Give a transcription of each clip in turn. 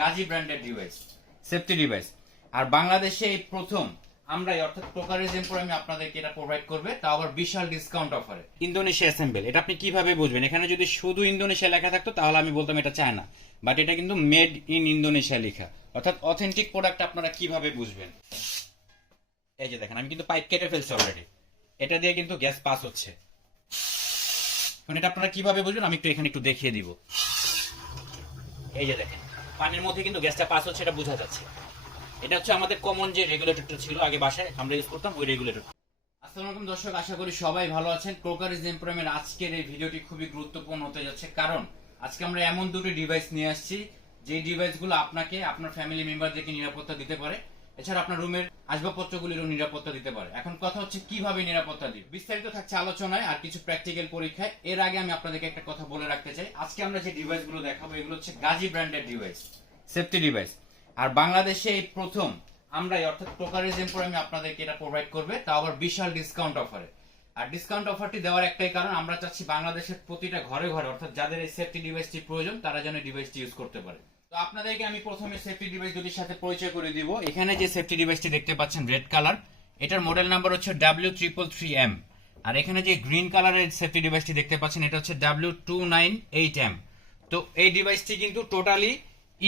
গাজী ব্র্যান্ডের device safety device আর বাংলাদেশে এই প্রথম আমরাই, অর্থাৎ প্রকারেজ এম্পোরিয়াম আপনাদেরকে এটা প্রোভাইড করবে তা আবার বিশাল ডিসকাউন্ট অফারে ইন্দোনেশিয়া অ্যাসেম্বল এটা আপনি কীভাবে বুঝবেন? এখানে যদি শুধু ইন্দোনেশিয়া লেখা থাকতো, তাহলে আমি বলতাম এটা চায়না। বাট এটা কিন্তু মেড ইন ইন্দোনেশিয়া লেখা। অর্থাৎ অথেন্টিক প্রোডাক্ট আপনারা কীভাবে বুঝবেন? এই যে দেখেন, আমি কিন্তু পাইপ কেটে ফেলছি অলরেডি এটা দিয়ে কিন্তু গ্যাস পাস হচ্ছে। এখন এটা আপনারা কীভাবে বুঝবেন? আমি একটু এখানে একটু দেখিয়ে দিব। এই যে দেখেন। পানির মধ্যে কিন্তু গ্যাসটা পাস হচ্ছে এটা বোঝা যাচ্ছে। এটা হচ্ছে আমাদের কমন যে রেগুলেটরটা ছিল, আগে বাসায় আমরা ইউজ করতাম, ওই রেগুলেটর আসসালামাইকুম দর্শক, আশা করি সবাই ভালো আছেন। ক্রোকারিজ এমপ্রমের আজকের এই ভিডিওটি খুবই গুরুত্বপূর্ণ হতে যাচ্ছে। কারণ, আজকে আমরা এমন দুটি ডিভাইস নিয়ে আসছি যে ডিভাইসগুলো আপনাকে, আপনার ফ্যামিলি মেম্বারদেরকে নিরাপত্তা দিতে পারে। এছাড়া আপনার রুমের আসবাবপত্রগুলিরও নিরাপত্তা দিতে পারে। এখন কথা হচ্ছে, কীভাবে নিরাপত্তা দিবে? বিস্তারিত থাকছে আলোচনায় আর কিছু প্র্যাকটিক্যাল পরীক্ষায়। এর আগে আমি আপনাদেরকে একটা কথা বলে রাখতে চাই। আজকে আমরা যে ডিভাইসগুলো দেখাবো, এগুলো হচ্ছে গাজী ব্র্যান্ডের ডিভাইস সেফটি ডিভাইস আর বাংলাদেশে এই প্রথম আমরাই, অর্থাৎ প্রকারেজ এম্পোরিয়াম আপনাদেরকে এটা প্রোভাইড করবে তা আবার বিশাল ডিসকাউন্ট অফারে আর ডিসকাউন্ট অফারটি দেওয়ার একটাই কারণ, আমরা চাচ্ছি বাংলাদেশের প্রতিটা ঘরে ঘরে, অর্থাৎ যাদের এই সেফটি ডিভাইসটি প্রয়োজন, তারা যেন ডিভাইসটি ইউজ করতে পারে। তো আপনাদেরকে আমি প্রথমে সেফটি ডিভাইস দুটির সাথে পরিচয় করে দিব। এখানে যে সেফটি ডিভাইসটি দেখতে পাচ্ছেন রেড কালার এটার মডেল নাম্বার হচ্ছে ডাব্লিউ ট্রিপল থ্রি এম আর এখানে যে গ্রিন কালারের সেফটি ডিভাইসটি দেখতে পাচ্ছেন, এটা হচ্ছে W two nine eight M তো এই ডিভাইসটি কিন্তু টোটালি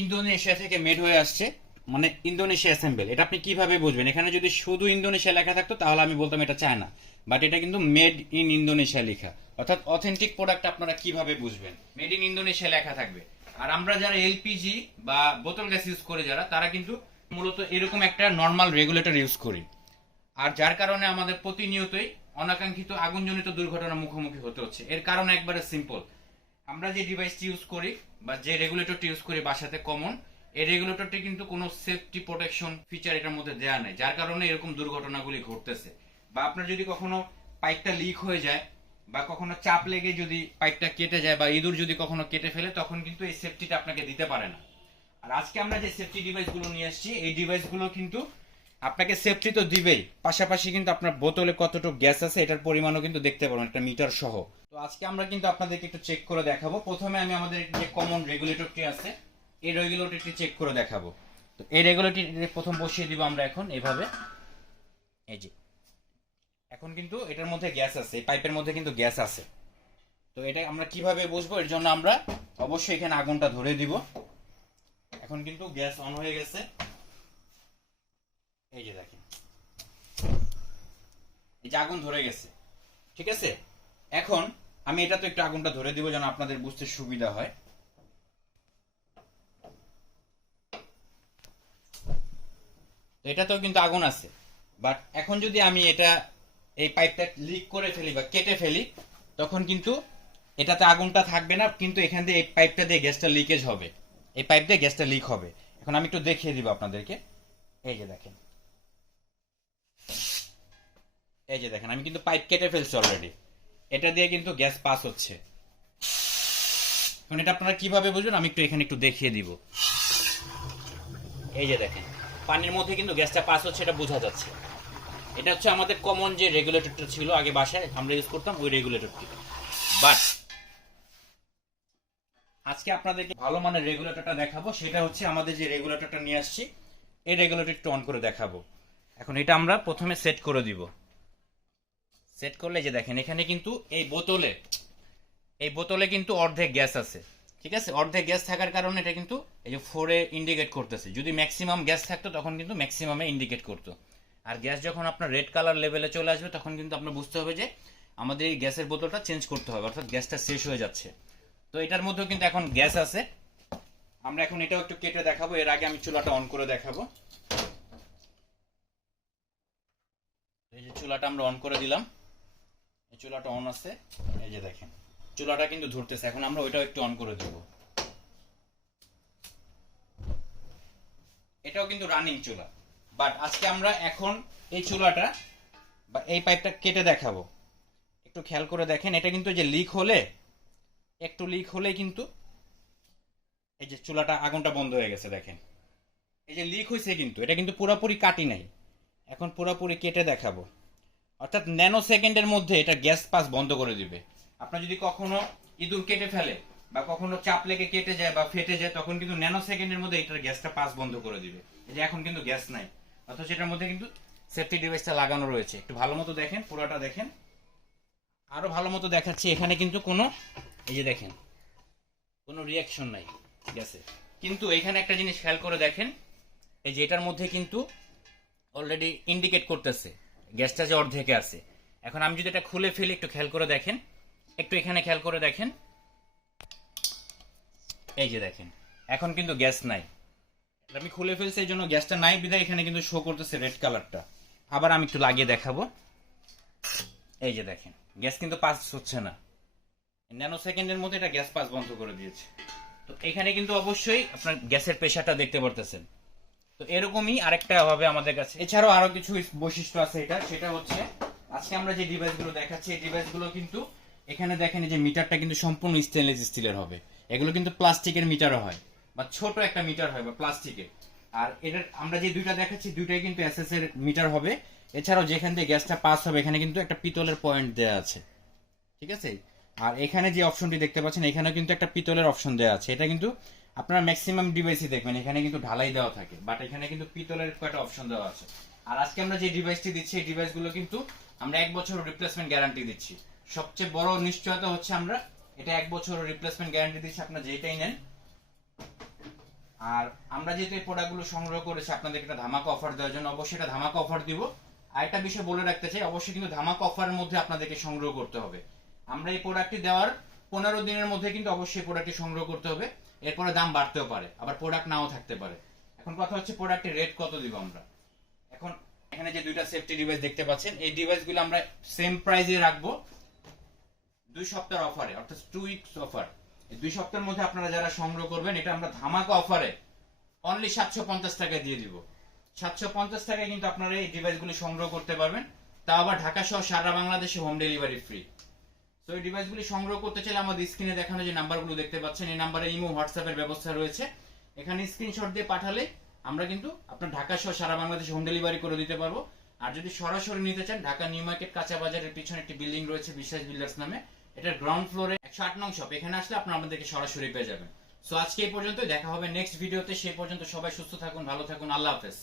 ইন্দোনেশিয়া থেকে মেড হয়ে আসছে মানে ইন্দোনেশিয়া অ্যাসেম্বল এটা আপনি কীভাবে বুঝবেন? এখানে যদি শুধু ইন্দোনেশিয়া লেখা থাকতো, তাহলে আমি বলতাম এটা চায়না বাট এটা কিন্তু মেড ইন ইন্দোনেশিয়া লেখা। অর্থাৎ অথেন্টিক প্রোডাক্ট আপনারা কীভাবে বুঝবেন? মেড ইন ইন্দোনেশিয়া লেখা থাকবে। আর আমরা যারা এলপিজি বা বোতল গ্যাস ইউজ করে যারা, তারা কিন্তু মূলত এরকম একটা নর্মাল রেগুলেটর ইউজ করি। আর যার কারণে আমাদের প্রতিনিয়তই অনাকাঙ্ক্ষিত আগুনজনিত দুর্ঘটনার মুখোমুখি হতে হচ্ছে। এর কারণ একবারে সিম্পল আমরা যে ডিভাইসটি ইউজ করি বা যে রেগুলেটরটি ইউজ করি বাসাতে কমন এই রেগুলেটরটি কিন্তু কোনো সেফটি প্রোটেকশন ফিচার এটার মধ্যে দেওয়া নেই। যার কারণে এরকম দুর্ঘটনাগুলি ঘটতেছে। বা আপনার যদি কখনো পাইপটা লিক হয়ে যায় বা কখনো চাপ লেগে যদি পাইপটা কেটে যায় বা ইঁদুর যদি কখনো কেটে ফেলে, তখন কিন্তু এই সেফটিটা আপনাকে দিতে পারে না। আর আজকে আমরা যে সেফটি ডিভাইসগুলো নিয়ে আসছি, এই ডিভাইসগুলো কিন্তু আপনাকে সেফটি তো দিবেই। পাশাপাশি কিন্তু আপনার বোতলে কতটুকু গ্যাস আছে, এটার পরিমাণও কিন্তু দেখতে পারবেন, একটা মিটার সহ। তো আজকে আমরা কিন্তু আপনাদেরকে একটু চেক করে দেখাবো। প্রথমে আমি আমাদের যে কমন রেগুলেটরটি আছে, এই রেগুলেটরটি চেক করে দেখাবো। তো এই রেগুলেটরটি প্রথম বসিয়ে দিব আমরা এখন, এভাবে। এই যে এখন কিন্তু এটার মধ্যে গ্যাস আছে পাইপের মধ্যে কিন্তু গ্যাস আছে। তো এটা আমরা কীভাবে বুঝব? এর জন্য আমরা অবশ্যই এখানে আগুনটা ধরে দিব। এখন কিন্তু গ্যাস অন হয়ে গেছে। এই যে দেখেন। এই যে আগুন ধরে গেছে। ঠিক আছে? এখন আমি এটা তো একটু আগুনটা ধরে দিব যেন আপনাদের বুঝতে সুবিধা হয়। তো এটাতেও কিন্তু আগুন আছে। বাট এখন যদি আমি এটা এই পাইপটা লিক করে ফেলি বা কেটে ফেলি, তখন কিন্তু এটাতে আগুনটা থাকবে না, কিন্তু এখান দিয়ে এই পাইপটা দিয়ে গ্যাসটা লিকেজ হবে। এই পাইপ দিয়ে গ্যাসটা লিক হবে। এখন আমি একটু দেখিয়ে দিব আপনাদেরকে। এই যে দেখেন। এই যে দেখেন, আমি কিন্তু পাইপ কেটে ফেলছি অলরেডি এটা দিয়ে কিন্তু গ্যাস পাস হচ্ছে। এখন এটা আপনারা কীভাবে বুঝবেন? আমি একটু এখানে একটু দেখিয়ে দিব। এই যে দেখেন, পানির মধ্যে কিন্তু গ্যাসটা পাস হচ্ছে, এটা বোঝা যাচ্ছে। এটা হচ্ছে আমাদের কমন যে রেগুলেটরটা ছিল আগে বাসায়, আমরা ইউজ করতাম ওই রেগুলেটরটি বাট আজকে আপনাদেরকে ভালো মানের রেগুলেটরটা দেখাবো, সেটা হচ্ছে আমাদের যে রেগুলেটরটা নিয়ে আসছি, এই রেগুলেটর একটু অন করে দেখাবো। এখন এটা আমরা প্রথমে সেট করে দিব। সেট করলে যে দেখেন, এখানে কিন্তু এই বোতলে এই বোতলে কিন্তু অর্ধেক গ্যাস আছে, ঠিক আছে? অর্ধেক গ্যাস থাকার কারণে এটা কিন্তু এই যে ফোরে ইন্ডিকেট করতেছে। যদি ম্যাক্সিমাম গ্যাস থাকতো, তখন কিন্তু ম্যাক্সিমামে ইন্ডিকেট করতো। আর গ্যাস যখন আপনার রেড কালার লেভেলে চলে আসবে, তখন কিন্তু আপনার বুঝতে হবে যে আমাদের এই গ্যাসের বোতলটা চেঞ্জ করতে হবে, অর্থাৎ গ্যাসটা শেষ হয়ে যাচ্ছে। তো এটার মধ্যেও কিন্তু এখন গ্যাস আছে। আমরা এখন এটাও একটু কেটে দেখাবো, এর আগে আমি চুলাটা অন করে দেখাবো। এই যে চুলাটা আমরা অন করে দিলাম, এই চুলাটা অন আছে, এই যে দেখেন, চুলাটা কিন্তু ধরতেছে, এখন আমরা ওইটাও একটু অন করে দেবো। এটাও কিন্তু রানিং চুলা। বাট আজকে আমরা এখন এই চুলাটা বা এই পাইপটা কেটে দেখাবো। একটু খেয়াল করে দেখেন, এটা কিন্তু যে লিক হলে, একটু লিক হলে কিন্তু এই যে চুলাটা আগুনটা বন্ধ হয়ে গেছে, দেখেন। এই যে লিক হয়েছে কিন্তু, এটা কিন্তু পুরোপুরি কাটি নাই। এখন পুরোপুরি কেটে দেখাবো। অর্থাৎ ন্যানো সেকেন্ডের মধ্যে এটা গ্যাস পাস বন্ধ করে দিবে। আপনার যদি কখনো ইঁদুর কেটে ফেলে বা কখনো চাপ লেগে কেটে যায় বা ফেটে যায়, তখন কিন্তু ন্যানো সেকেন্ডের মধ্যে এটার গ্যাসটা পাস বন্ধ করে দিবে। এই যে এখন কিন্তু গ্যাস নাই। অথচ এটার মধ্যে কিন্তু সেফটি ডিভাইসটা লাগানো রয়েছে। একটু ভালো মতো দেখেন, পুরোটা দেখেন। আরও ভালো মতো দেখাচ্ছি, এখানে কিন্তু কোনো, এই যে দেখেন, কোনো রিয়াকশন নাই গ্যাসে কিন্তু এখানে একটা জিনিস খেয়াল করে দেখেন, এই যে এটার মধ্যে কিন্তু অলরেডি ইন্ডিকেট করতেছে, গ্যাসটা যে অর্ধেকে আছে। এখন আমি যদি এটা খুলে ফেলি, একটু খেয়াল করে দেখেন, একটু এখানে খেয়াল করে দেখেন। এই যে দেখেন, এখন কিন্তু গ্যাস নাই। আমি খুলে ফেলছি, এই জন্য গ্যাসটা নাই বিধায় এখানে কিন্তু শো করতেছে রেড কালারটা আবার আমি একটু লাগিয়ে দেখাবো। এই যে দেখেন, গ্যাস কিন্তু পাস হচ্ছে না। ন্যানো সেকেন্ডের মধ্যে এটা গ্যাস পাস বন্ধ করে দিয়েছে। তো এখানে কিন্তু অবশ্যই আপনার গ্যাসের প্রেশারটা দেখতে পারতেছেন। তো এরকমই আরেকটা হবে আমাদের কাছে। এছাড়াও আরও কিছু বৈশিষ্ট্য আছে এটা, সেটা হচ্ছে আজকে আমরা যে ডিভাইসগুলো দেখাচ্ছি, এই ডিভাইসগুলো কিন্তু এখানে দেখেন যে মিটারটা কিন্তু সম্পূর্ণ স্টেনলেস স্টিলের হবে। এগুলো কিন্তু প্লাস্টিকের মিটারও হয়। বা ছোট একটা মিটার হয় বা প্লাস্টিকের। আর এটার, আমরা যে দুইটা দেখাচ্ছি, দুইটাই কিন্তু এসএস এর মিটার হবে। এছাড়াও যেখান থেকে গ্যাসটা পাস হবে, এখানে কিন্তু একটা পিতলের পয়েন্ট দেওয়া আছে। ঠিক আছে? আর এখানে যে অপশনটি দেখতে পাচ্ছেন এখানে কিন্তু একটা পিতলের অপশন দেওয়া আছে। এটা কিন্তু আপনারা ম্যাক্সিমাম ডিভাইসই দেখবেন, এখানে কিন্তু ঢালাই দেওয়া থাকে। বাট এখানে কিন্তু পিতলের কয়েকটা অপশন দেওয়া আছে। আর আজকে আমরা যে ডিভাইসটি দিচ্ছি, এই ডিভাইসগুলো কিন্তু আমরা এক বছর রিপ্লেসমেন্ট গ্যারান্টি দিচ্ছি। সবচেয়ে বড় নিশ্চয়তা হচ্ছে আমরা, এটা এক বছর রিপ্লেসমেন্ট গ্যারান্টি দিচ্ছি, আপনারা যেটাই নেন আর আমরা যেহেতু এই প্রোডাক্টগুলো সংগ্রহ করেছি, আপনাদেরকে একটা ধামাকা অফার দেওয়ার জন্য অবশ্যই একটা ধামাকা অফার দিব। আর একটা বিষয় বলে রাখতে চাই, অবশ্যই কিন্তু ধামাকা অফারের মধ্যে আপনাদেরকে সংগ্রহ করতে হবে। আমরা এই প্রোডাক্টটি দেওয়ার পনেরো দিনের মধ্যে কিন্তু অবশ্যই প্রোডাক্টটি সংগ্রহ করতে হবে। এরপরে দাম বাড়তেও পারে, আবার প্রোডাক্ট নাও থাকতে পারে। এখন কথা হচ্ছে প্রোডাক্টের রেট কত দিব আমরা? এখন এখানে যে দুইটা সেফটি ডিভাইস দেখতে পাচ্ছেন, এই ডিভাইসগুলো আমরা সেম প্রাইসে রাখব দুই সপ্তাহের অফারে অর্থাৎ টু উইকস অফার দুই সপ্তাহের মধ্যে আপনারা যারা সংগ্রহ করবেন, এটা আমরা ধামাকা অফারে অনলি সাতশো পঞ্চাশ টাকায় দিয়ে দিব। সাতশো পঞ্চাশ টাকায় কিন্তু আপনারা এই ডিভাইসগুলি সংগ্রহ করতে পারবেন। তা আবার ঢাকা সহ সারা বাংলাদেশে হোম ডেলিভারি ফ্রি তো এই ডিভাইসগুলি সংগ্রহ করতে চাইলে আমাদের স্ক্রিনে দেখানো যে নাম্বারগুলো দেখতে পাচ্ছেন, এই নাম্বারে ইমো হোয়াটসঅ্যাপের ব্যবস্থা রয়েছে। এখানে স্ক্রিনশট দিয়ে পাঠালে আমরা কিন্তু আপনার ঢাকা সহ সারা বাংলাদেশে হোম ডেলিভারি করে দিতে পারব। আর যদি সরাসরি নিতে চান, ঢাকা নিউ মার্কেট কাঁচা বাজারের পিছনে একটি বিল্ডিং রয়েছে, বিশ্বাস বিল্ডার্স নামে। এটার গ্রাউন্ড ফ্লোরে একশো আট নং শপ এখানে আসলে আপনার আমাদেরকে সরাসরি পেয়ে যাবেন। সো আজকে এই পর্যন্ত দেখা হবে নেক্সট ভিডিওতে সেই পর্যন্ত সবাই সুস্থ থাকুন, ভালো থাকুন, আল্লাহ হাফেজ।